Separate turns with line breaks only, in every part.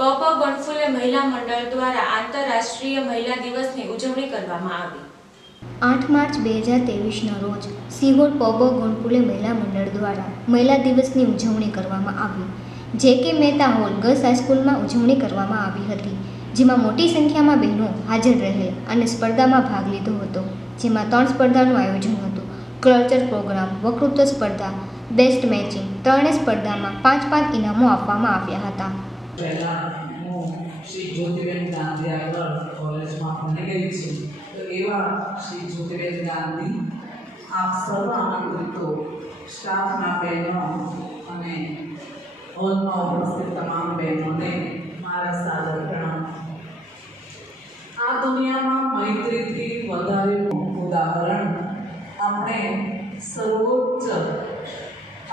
પપ ગણફુલે મહિલા મંડળ દ્વારા આંતરરાષ્ટ્રીય મહિલા દિવસની ઉજવણી કરવામાં આવી.
આઠ માર્ચ બે હજાર ત્રેવીસના રોજ સિહોર પબ ગોણપુલે મહિલા મંડળ દ્વારા મહિલા દિવસની ઉજવણી કરવામાં આવી. જે કે મહેતા હોલ ગર્લ્સ હાઈસ્કૂલમાં ઉજવણી કરવામાં આવી હતી, જેમાં મોટી સંખ્યામાં બહેનો હાજર રહેલ અને સ્પર્ધામાં ભાગ લીધો હતો, જેમાં ત્રણ સ્પર્ધાનું આયોજન હતું. કલ્ચર પ્રોગ્રામ વકૃત્વ સ્પર્ધા, બેસ્ટ મેચિંગ, ત્રણેય સ્પર્ધામાં પાંચ પાંચ ઇનામો આપવામાં આવ્યા હતા.
પહેલાં હું શ્રી જ્યોતિબેન ગાંધી આગળ કોલેજમાં ભણી ગઈ છું. તો એવા શ્રી જ્યોતિબેન ગાંધી આપ સર્વ આમંત્રિતો સ્ટાફના બહેનો અને હોલમાં ઉપસ્થિત તમામ બહેનોને મારા સાદર પ્રણામ. આ દુનિયામાં મૈત્રીથી વધારે ઉદાહરણ આપણે સર્વોચ્ચ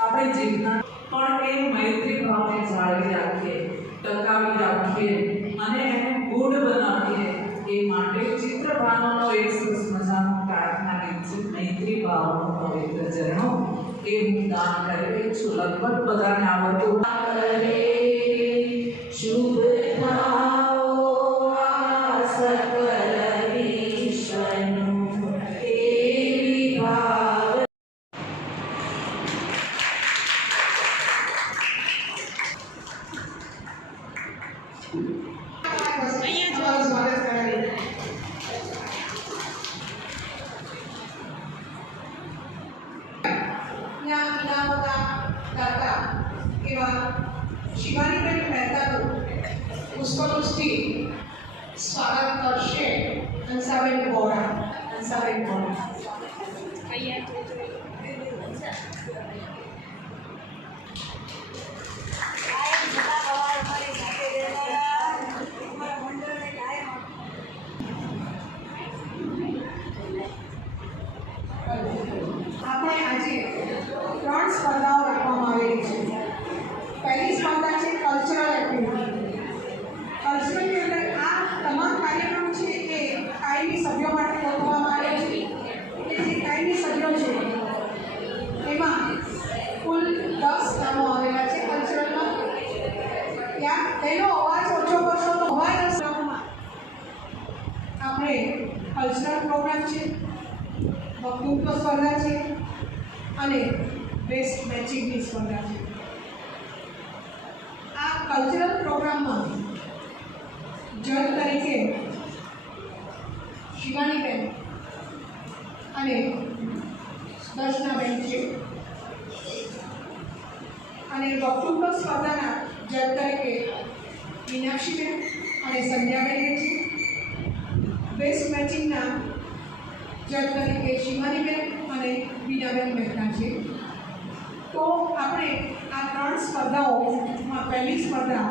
આપણે જીવના પણ એ મૈત્રી ભાવને જાળવી રાખીએ. ટકાવી રાખીએ અને એને ગુડ બનાવીએ એ માટે ચિત્રભાનુનો એક સરસ મજાનો પ્રાર્થના ગીત છે મૈત્રી ભાવનો પવિત્ર ચરણો એ હું દાન કરી છું લગભગ બધાને આવડતું.
શિવાનીબેન મહેતાનું પુષ્પવૃષ્ટિ સ્વાગત કરશે હંસાબેન વોરા હંસાબેન વોરા આપણે આજે ત્રણ સ્પર્ધાઓ રાખવામાં આવેલી છે પહેલી સ્પર્ધા છે કલ્ચરલ એક્ટિવિટી કલ્ચરલ એટલે આ તમામ કાર્યક્રમ છે એ કાયમી સભ્યો માટે ગોઠવવામાં આવે છે એટલે જે કાયમી સભ્યો છે એમાં કુલ દસ નામો આવેલા છે કલ્ચરલમાં ત્યાં તેનો અવાજ ઓછો કરશો તો અવાજ રસમાં આપણે કલ્ચરલ પ્રોગ્રામ છે વક્તૃત્વ સ્પર્ધા છે અને બેસ્ટ મેચિંગની સ્પર્ધા છે. આ કલ્ચરલ પ્રોગ્રામમાં જજ તરીકે શિવાનીબેન અને દર્શનાબેન છે. અને વક્તૃત્વ સ્પર્ધાના જજ તરીકે મીનાક્ષીબેન અને સંધ્યાબેન છે. બેસ્ટ મેચિંગના જજ તરીકે શિવાનીબેન અને બીનાબેન મહેતા છે. તો આપણે આ ત્રણ સ્પર્ધાઓમાં પહેલી સ્પર્ધા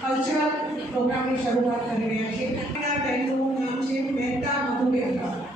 કલ્ચરલ પ્રોગ્રામની શરૂઆત કરી રહ્યા છીએ. આ બહેનનું નામ છે મહેતા મધુ ઓમ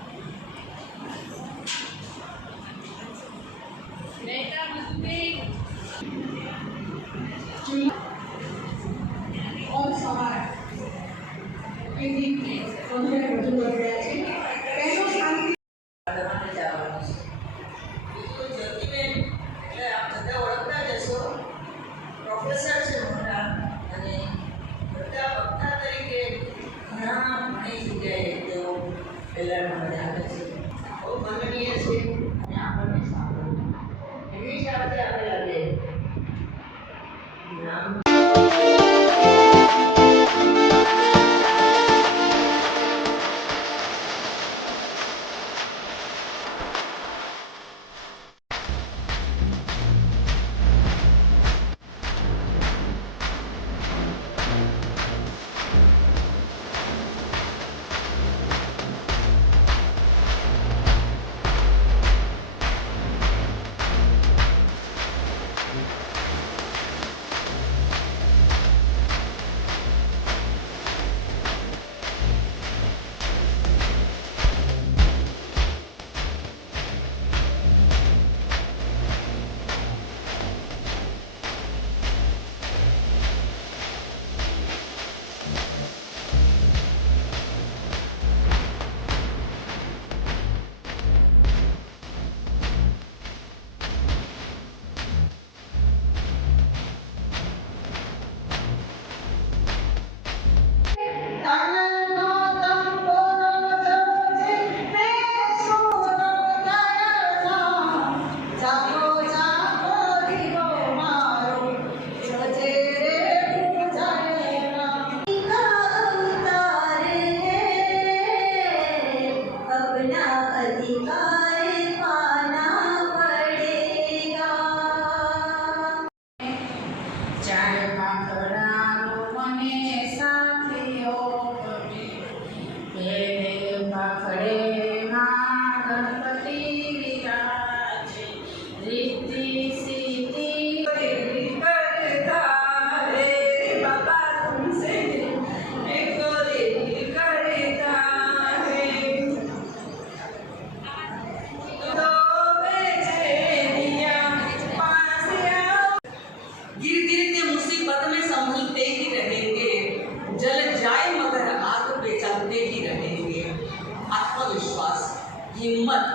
હિંમત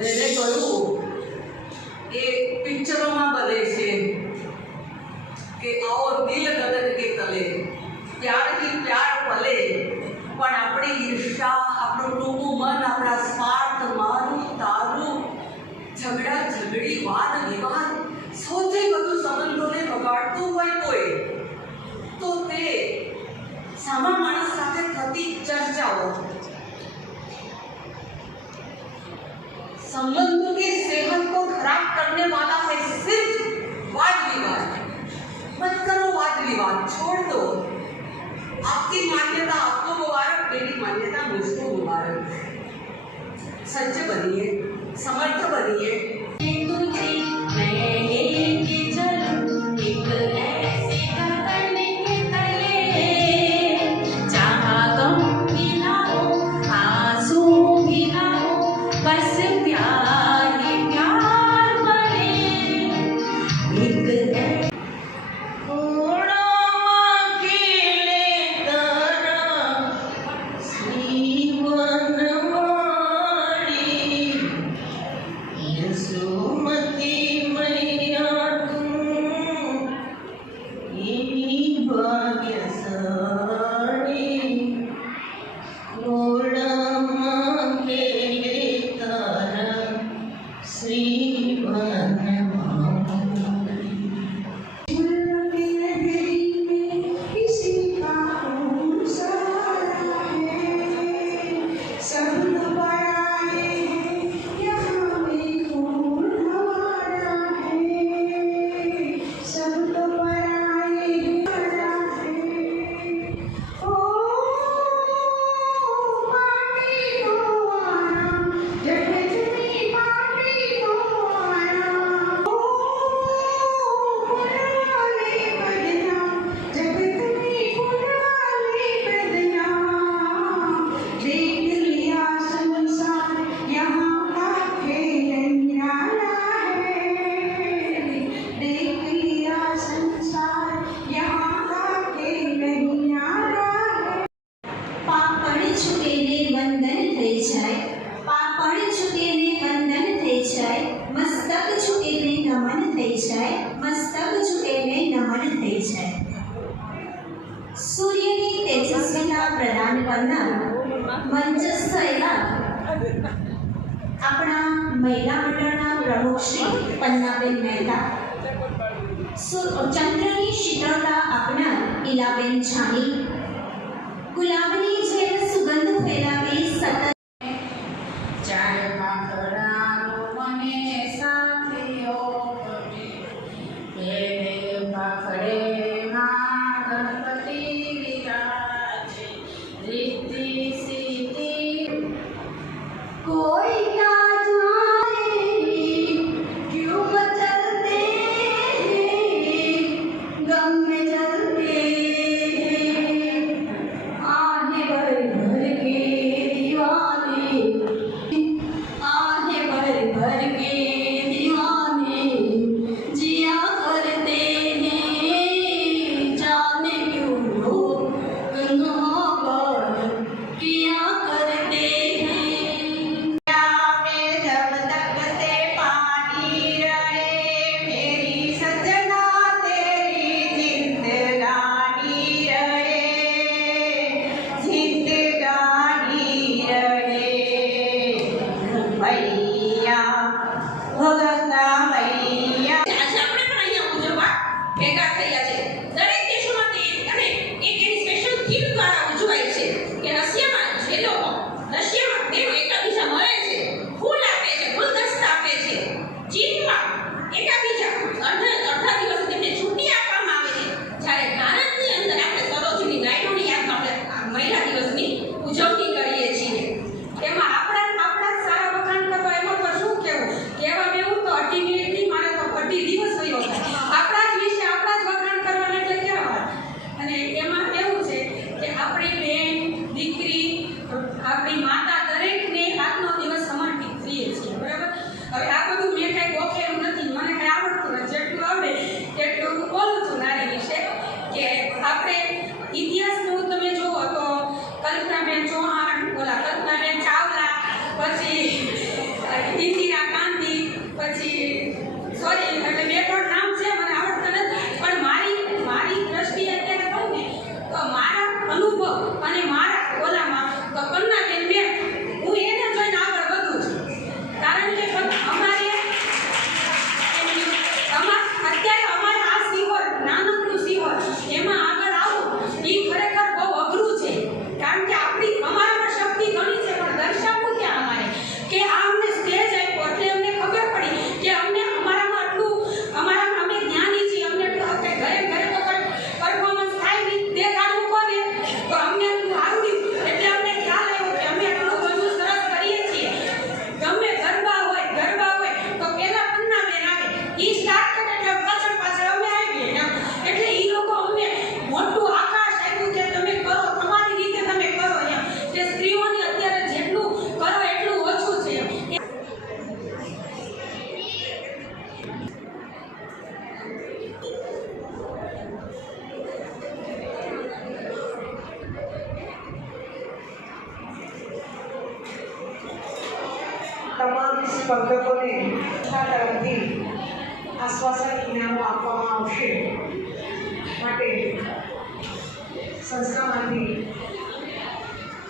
એને કહ્યું એ પિક્ચરોમાં બને છે
કે આવો દિલ ગગન કે તલે. પ્યારથી પ્યાર પલે પણ આપણી ઈર્ષા આપણું ટૂંકું મન, આપણા સ્વાર્થ, મારું, તારું, ઝઘડા, ઝઘડી, વાદ, વિવાદ, સૌથી વધુ સંબંધોને બગાડતું હોય કોઈ, તો તે સામા માણસ
જાય, મસ્તક ઝુકેને નમન થઈ જાય. સૂર્યની તેજસ્વીતા પ્રદાન કરનાર મંચસ્થ એવા આપણા મહિલા મંડળના પ્રમુખ શ્રી પન્નાબેન મહેતા ચંદ્રની શીતળતા આપનાર ઈલાબેન છાની ગુલાબની જેમ સુગંધ ફેલાવી સતત
ચાર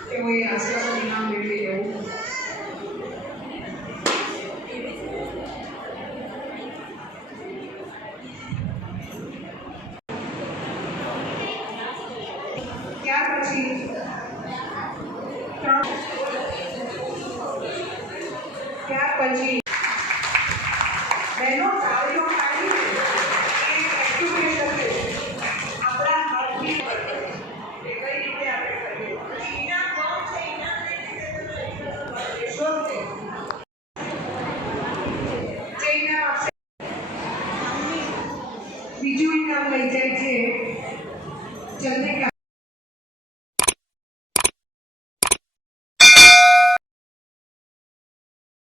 તેઓએ આશ્વાસન ઇનામ મેળવી લેવું.